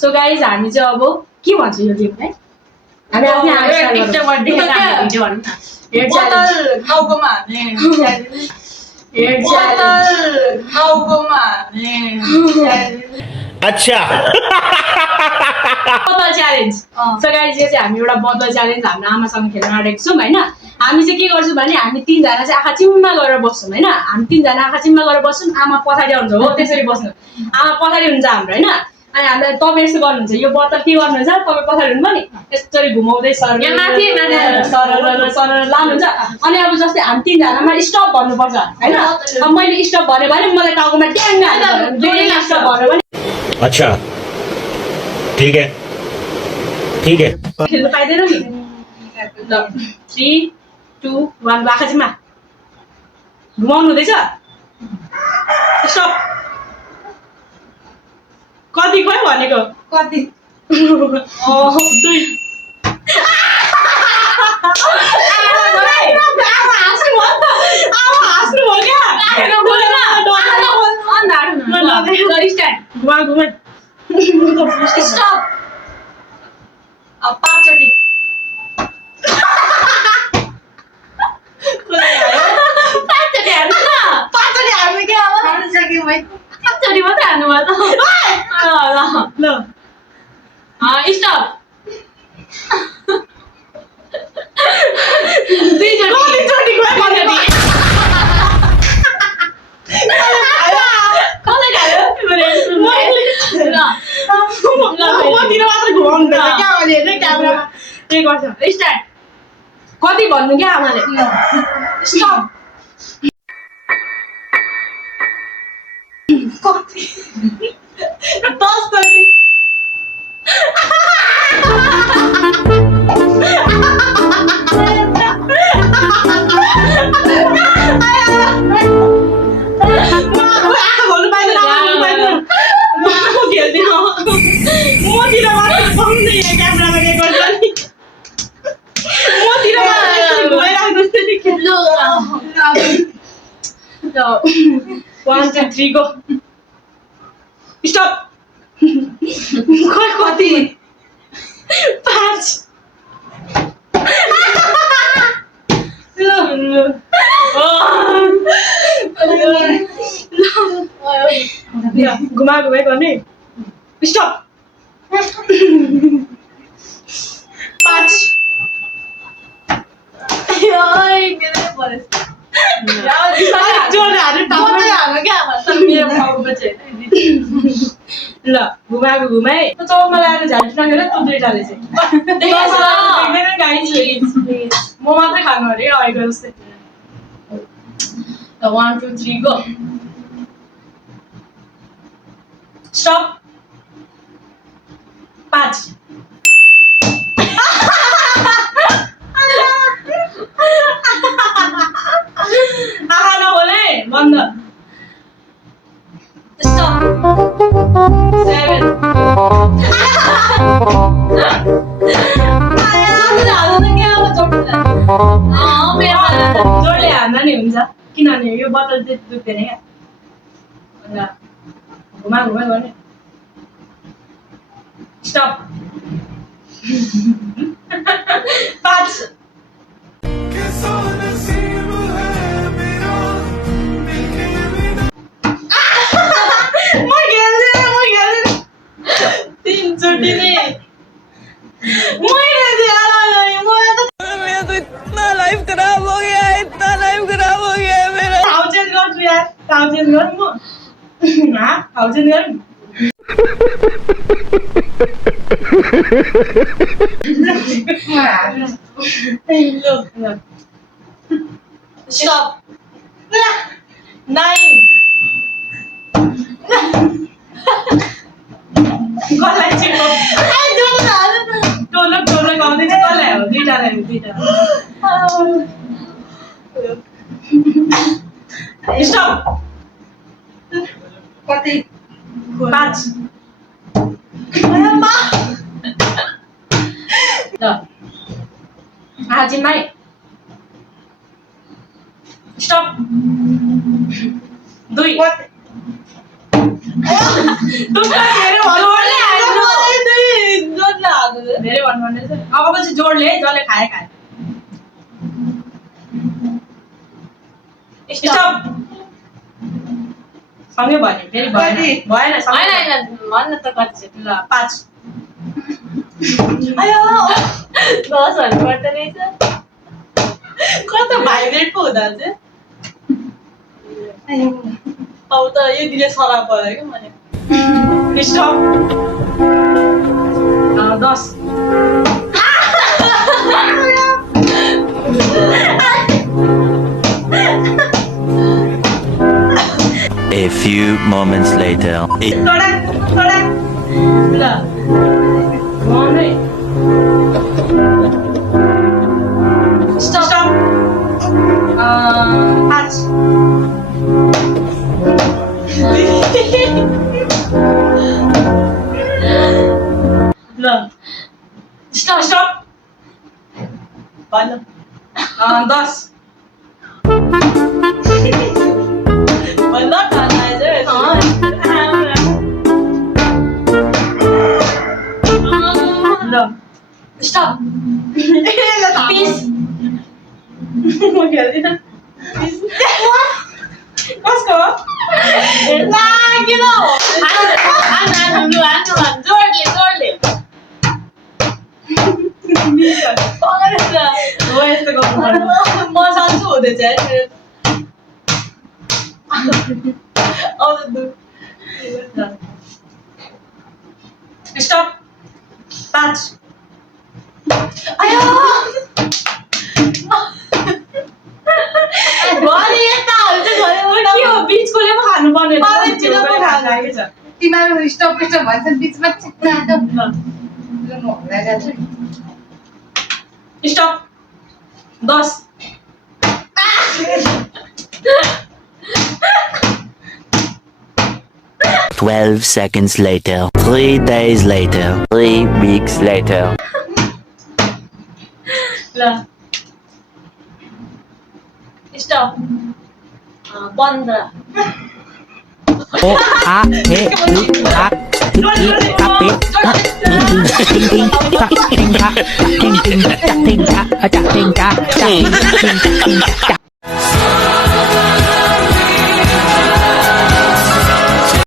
So guys हामी चाहिँ अब के भन्छ यो गेमलाई हामी आफ्नो टिकटकमा देखेर भिडियो भन्नु न हेड च्यालेन्ज टाउकोमा हेड च्यालेन्ज टाउकोमा अच्छा बदल च्यालेन्ज सो गाइज यो चाहिँ हामी एउटा बदल च्यालेन्ज हाम्रो आमासँग खेल्न आँटेको छौँ होइन हामी चाहिँ के गर्छौँ भने हामी तीनजना चाहिँ आँखा चिम्मा गरेर बस्छौँ होइन हामी तीनजना आँखा चिम्मा गरेर बस्छौँ आमा पछाडि आउँछ हो त्यसरी बस्नु आमा पछाडि हुन्छ हाम्रो होइन अनि हामीलाई तपाईँ यसो गर्नुहुन्छ यो बोतल के गर्नुहुन्छ तपाईँ पछाडि हुनुभयो नि यसरी घुमाउँदै सर लानुहुन्छ अनि अब जस्तै हामी तीनजनामा स्टप भन्नुपर्छ होइन अब मैले स्टप भन्यो भने मलाई टाउकोमा ट्याङ स्टप भन्यो भने अच्छा ठीक है खेल्नु पाइँदैन नि ल 3 2 1 आँखा चिम्मा घुमाउनु हुँदैछ स्टप कति गयो भनेको कति 2 पाँचचोटि हाल्नु क्या अब हाल्नु पाँचचोटि मात्रै हान्नु भयो त ल स्टप दुईचोटि कति भन्नु क्या आमाले स्टप कति 10 चोटि One, two, three, go. Stop. कति 5 घुमा गर्ने स्टप 5 ल घुमाए त चौकमा ल्याएर झाडी टाँगेर त्यो दुईटाले चाहिँ म मात्रै खानु अरे अहिलेको जस्तै ल 1 2 3 गो स्टप 5 आहा नहोले बन्द स्टप 7 जोडले हान्दा नि हुन्छ किनभने यो बोतल चाहिँ दुख्दैन क्या घुमा गर्ने स्टप 5 तीनचोटि ने मेरा तो इतना लाइफ खराब हो गया है मेरा ठाउँ चेन्ज गर्छु यार ठाउँ चेन्ज गरौँ म ठाउँ चेन्ज गरौँ स्टप 9 कसलाई चिप्लो ढोलक आउँदैछ कसलाई हो दुईटालाई स्टप कति 5 ल आजिमाई स्टप 2 कति तुमको मेरे जोडले हान्नु अब पछि जोडले जसले खाए खाए स्टप सँगै भन्यो फेरि भएन भएन होइन होइन भन्न त कति छ ल 5 आयो 10 भन्नु पर्दो रहेछ कस्तो भाइब्रेट पो हुँदा चाहिँ अब त यो दिने सरा पर्यो क्या मैले स्टप 10 A few moments later. थोडा ल मनै स्टप 5 ल स्टप भन्नु 10 भन्दा खाना ल स्टप 20 म खेल्दिनँ कसको हो ला किन हो जोडले हो यस्तो गर्नुपर्छ म सन्चो हुँदैछ स्टप 5 आयो भने यता हुन्छ के हो बिचकोले पो खानु पर्ने तिमीहरू स्टप भन्छ बिचमा स्टप 10 12 seconds later. 3 days later. 3 weeks later. ल स्टप 15 O A P U A T I K P ting ting